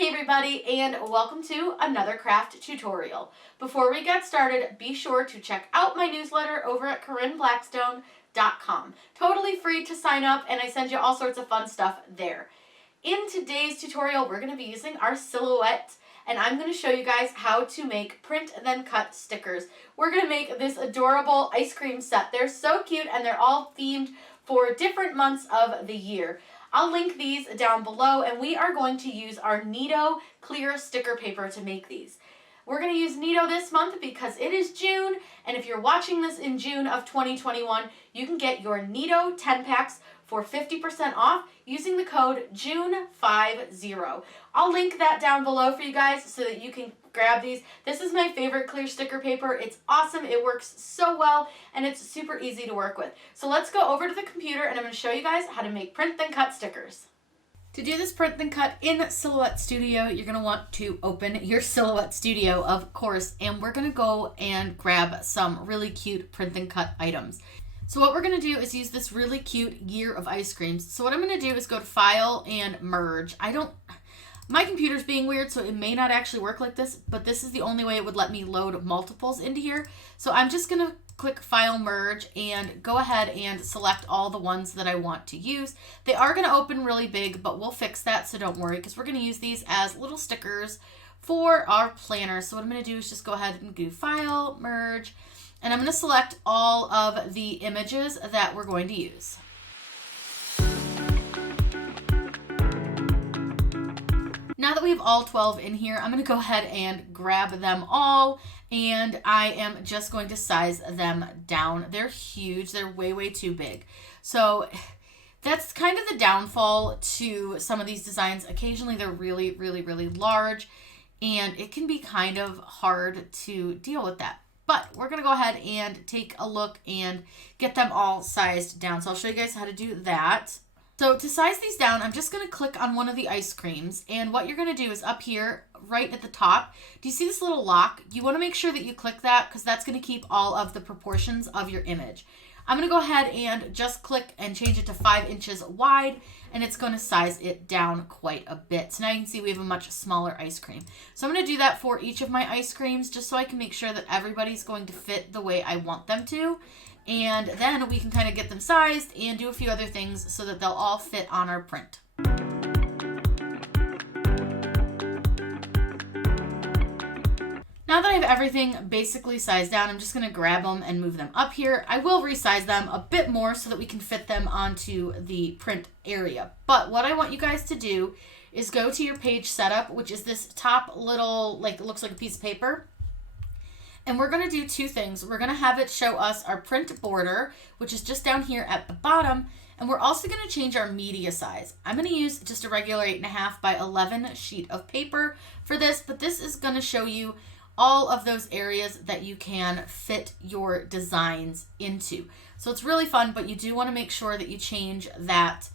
Hey everybody, and welcome to another craft tutorial. Before we get started, be sure to check out my newsletter over at CorinneBlackstone.com. Totally free to sign up, and I send you all sorts of fun stuff there. In today's tutorial, we're going to be using our Silhouette, and I'm going to show you guys how to make print then cut stickers. We're going to make this adorable ice cream set. They're so cute, and they're all themed for different months of the year. I'll link these down below, and we are going to use our Neato clear sticker paper to make these. We're going to use Neato this month because it is June, and if you're watching this in June of 2021, you can get your Neato 10 packs for 50% off using the code JUNE50. I'll link that down below for you guys so that you can grab these. This is my favorite clear sticker paper. It's awesome. It works so well, and it's super easy to work with. So let's go over to the computer, and I'm going to show you guys how to make print then cut stickers. To do this print then cut in Silhouette Studio, you're going to want to open your Silhouette Studio, of course, and we're going to go and grab some really cute print then cut items. So what we're going to do is use this really cute year of ice creams. So what I'm going to do is go to File and Merge. My computer's being weird, so it may not actually work like this, but this is the only way it would let me load multiples into here. So I'm just going to click File Merge and go ahead and select all the ones that I want to use. They are going to open really big, but we'll fix that, so don't worry, because we're going to use these as little stickers for our planner. So what I'm going to do is just go ahead and do File, Merge, and I'm going to select all of the images that we're going to use. Now that we have all 12 in here, I'm going to go ahead and grab them all, and I am just going to size them down. They're huge. They're way, way too big. So that's kind of the downfall to some of these designs. Occasionally they're really, really, really large, and it can be kind of hard to deal with that. But we're going to go ahead and take a look and get them all sized down. So I'll show you guys how to do that. So to size these down, I'm just going to click on one of the ice creams. And what you're going to do is up here, right at the top, do you see this little lock? You want to make sure that you click that because that's going to keep all of the proportions of your image. I'm going to go ahead and just click and change it to 5 inches wide, and it's going to size it down quite a bit. So now you can see we have a much smaller ice cream. So I'm going to do that for each of my ice creams just so I can make sure that everybody's going to fit the way I want them to. And then we can kind of get them sized and do a few other things so that they'll all fit on our print. Now that I have everything basically sized down, I'm just going to grab them and move them up here. I will resize them a bit more so that we can fit them onto the print area. But what I want you guys to do is go to your page setup, which is this top little, it looks like a piece of paper. And we're going to do two things. We're going to have it show us our print border, which is just down here at the bottom. And we're also going to change our media size. I'm going to use just a regular 8.5 by 11 sheet of paper for this, but this is going to show you all of those areas that you can fit your designs into. So it's really fun, but you do want to make sure that you change that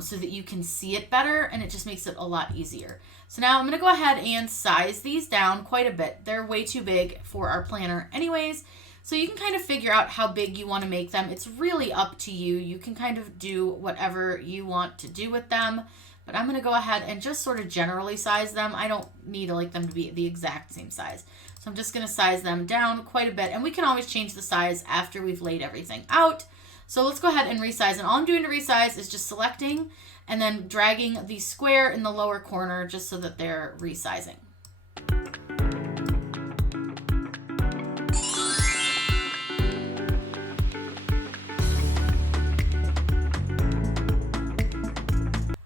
so that you can see it better, and it just makes it a lot easier. So now I'm going to go ahead and size these down quite a bit. They're way too big for our planner anyways, so you can kind of figure out how big you want to make them. It's really up to you. You can kind of do whatever you want to do with them, but I'm going to go ahead and just sort of generally size them. I don't need them to be the exact same size. So I'm just going to size them down quite a bit, and we can always change the size after we've laid everything out. So let's go ahead and resize, and all I'm doing to resize is just selecting and then dragging the square in the lower corner just so that they're resizing.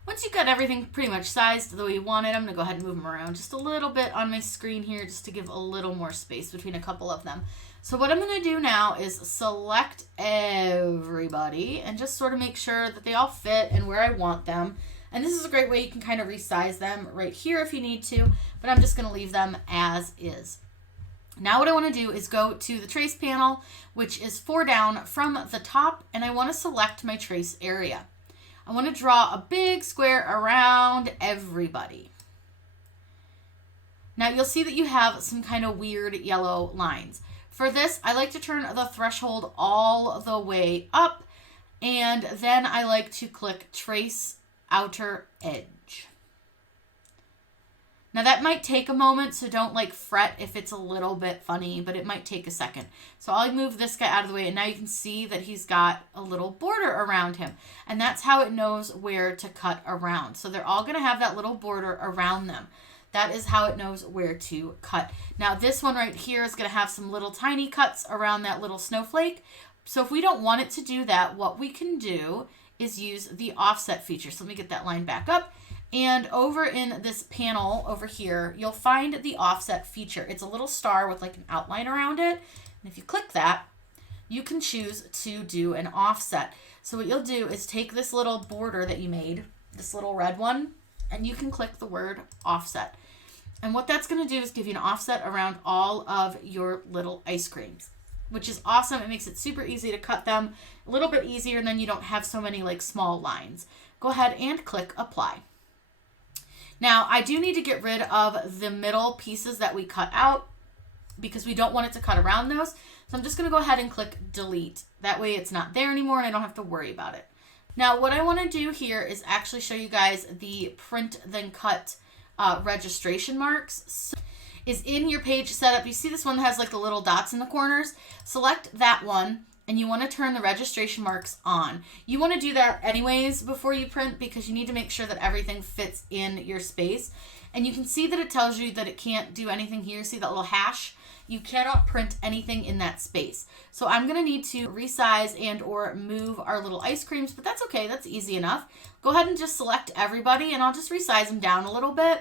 Once you've got everything pretty much sized the way you want it, I'm going to go ahead and move them around just a little bit on my screen here just to give a little more space between a couple of them. So what I'm going to do now is select everybody and just sort of make sure that they all fit and where I want them. And this is a great way you can kind of resize them right here if you need to, but I'm just going to leave them as is. Now what I want to do is go to the trace panel, which is 4 down from the top, and I want to select my trace area. I want to draw a big square around everybody. Now you'll see that you have some kind of weird yellow lines. For this, I like to turn the threshold all the way up, and then I like to click Trace Outer Edge. Now that might take a moment, so don't like fret if it's a little bit funny, but it might take a second. So I'll move this guy out of the way, and now you can see that he's got a little border around him. And that's how it knows where to cut around. So they're all gonna have that little border around them. That is how it knows where to cut. Now this one right here is gonna have some little tiny cuts around that little snowflake. So if we don't want it to do that, what we can do is use the offset feature. So let me get that line back up. And over in this panel over here, you'll find the offset feature. It's a little star with like an outline around it. And if you click that, you can choose to do an offset. So what you'll do is take this little border that you made, this little red one, and you can click the word offset. And what that's gonna do is give you an offset around all of your little ice creams, which is awesome. It makes it super easy to cut them, a little bit easier, and then you don't have so many like small lines. Go ahead and click apply. Now, I do need to get rid of the middle pieces that we cut out because we don't want it to cut around those. So I'm just going to go ahead and click delete. That way it's not there anymore and I don't have to worry about it. Now, what I want to do here is actually show you guys the print then cut registration marks. So is in your page setup. You see this one that has like the little dots in the corners? Select that one. And you want to turn the registration marks on. You want to do that anyways before you print because you need to make sure that everything fits in your space. And you can see that it tells you that it can't do anything here. See that little hash? You cannot print anything in that space. So I'm going to need to resize and or move our little ice creams, but that's okay. That's easy enough. Go ahead and just select everybody and I'll just resize them down a little bit.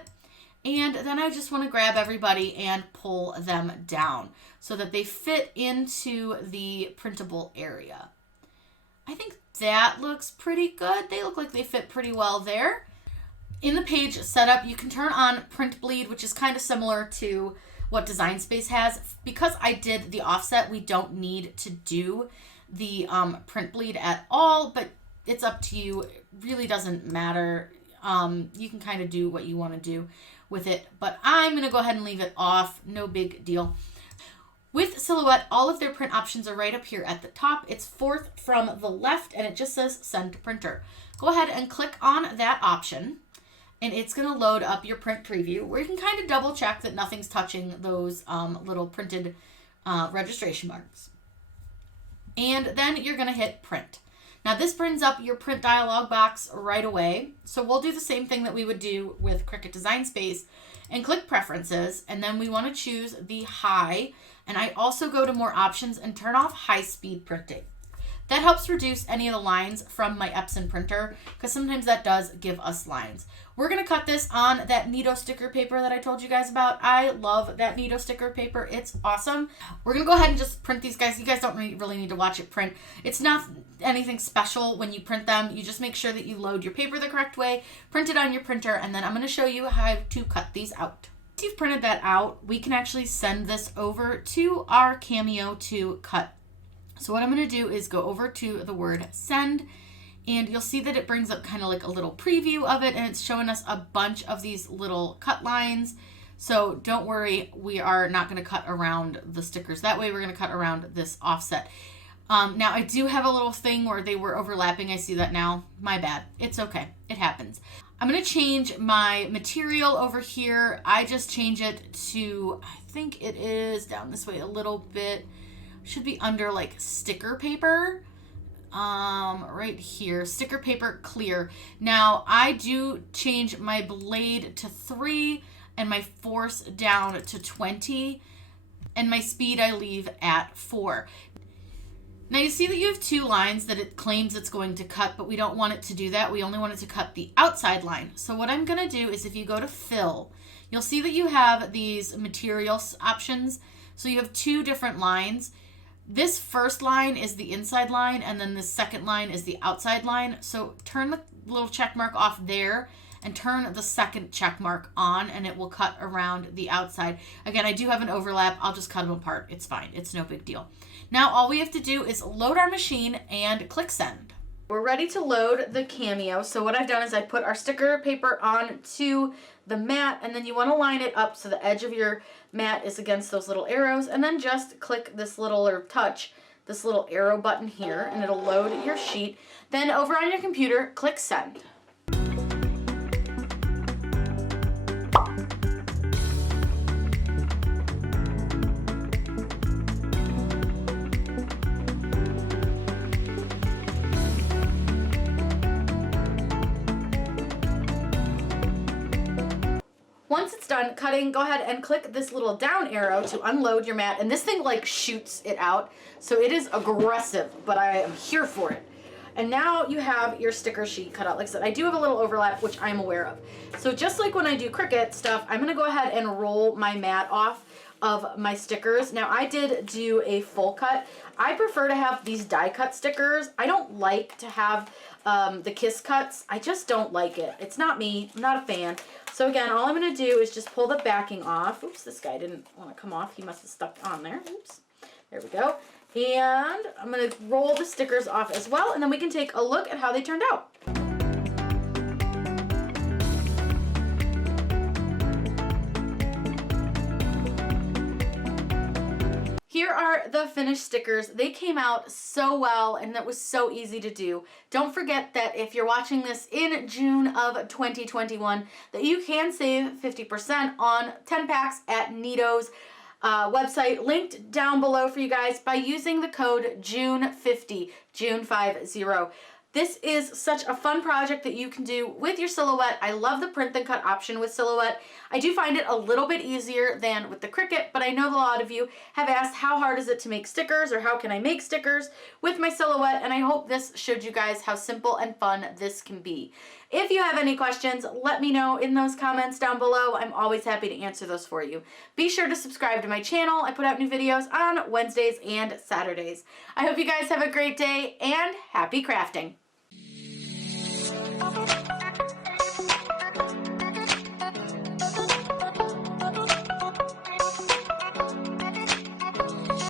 And then I just want to grab everybody and pull them down so that they fit into the printable area. I think that looks pretty good. They look like they fit pretty well there. In the page setup, you can turn on print bleed, which is kind of similar to what Design Space has. Because I did the offset, we don't need to do the print bleed at all, but it's up to you. It really doesn't matter. You can kind of do what you want to do with it, but I'm going to go ahead and leave it off. No big deal. With Silhouette, all of their print options are right up here at the top. It's fourth from the left and it just says send to printer. Go ahead and click on that option and it's going to load up your print preview where you can kind of double check that nothing's touching those little printed registration marks. And then you're going to hit print. Now this brings up your print dialog box right away. So we'll do the same thing that we would do with Cricut Design Space and click preferences. And then we want to choose the high. And I also go to more options and turn off high speed printing. That helps reduce any of the lines from my Epson printer because sometimes that does give us lines. We're going to cut this on that neato sticker paper that I told you guys about. I love that neato sticker paper. It's awesome. We're going to go ahead and just print these guys. You guys don't really need to watch it print. It's not anything special when you print them. You just make sure that you load your paper the correct way, print it on your printer, and then I'm going to show you how to cut these out. Once you've printed that out, we can actually send this over to our Cameo to cut. So what I'm going to do is go over to the word send, and you'll see that it brings up kind of like a little preview of it, and it's showing us a bunch of these little cut lines. So don't worry, we are not going to cut around the stickers that way. We're going to cut around this offset. Now I do have a little thing where they were overlapping. I see that now. My bad. It's okay. It happens. I'm going to change my material over here. I just change it to, I think it is down this way a little bit. Should be under like sticker paper. Right here, sticker paper clear. Now I do change my blade to 3 and my force down to 20 and my speed I leave at 4. Now you see that you have 2 lines that it claims it's going to cut, but we don't want it to do that. We only want it to cut the outside line. So what I'm gonna do is if you go to fill, you'll see that you have these materials options. So you have 2 different lines. This first line is the inside line and then the second line is the outside line. So turn the little check mark off there and turn the second check mark on and it will cut around the outside. Again, I do have an overlap. I'll just cut them apart. It's fine. It's no big deal. Now all we have to do is load our machine and click send. We're ready to load the Cameo. So what I've done is I put our sticker paper onto the mat and then you want to line it up so the edge of your mat is against those little arrows and then just click this little or touch this little arrow button here and it'll load your sheet. Then over on your computer, click send. Once it's done cutting, go ahead and click this little down arrow to unload your mat, and this thing like shoots it out, so it is aggressive, but I am here for it. And now you have your sticker sheet cut out. Like I said, I do have a little overlap, which I'm aware of. So just like when I do Cricut stuff, I'm gonna go ahead and roll my mat off of my stickers. Now I did do a full cut. I prefer to have these die cut stickers. I don't like to have the kiss cuts. I just don't like it. It's not me, I'm not a fan. So again, all I'm gonna do is just pull the backing off. Oops, this guy didn't wanna come off. He must have stuck on there. Oops, there we go. And I'm gonna roll the stickers off as well, and then we can take a look at how they turned out. Here are the finished stickers. They came out so well, and that was so easy to do. Don't forget that if you're watching this in June of 2021, that you can save 50% on 10 packs at neato's website, linked down below for you guys, by using the code JUNE50, June50. This is such a fun project that you can do with your Silhouette. I love the print and cut option with Silhouette. I do find it a little bit easier than with the Cricut, but I know a lot of you have asked how hard is it to make stickers, or how can I make stickers with my Silhouette, and I hope this showed you guys how simple and fun this can be. If you have any questions, let me know in those comments down below. I'm always happy to answer those for you. Be sure to subscribe to my channel. I put out new videos on Wednesdays and Saturdays. I hope you guys have a great day and happy crafting.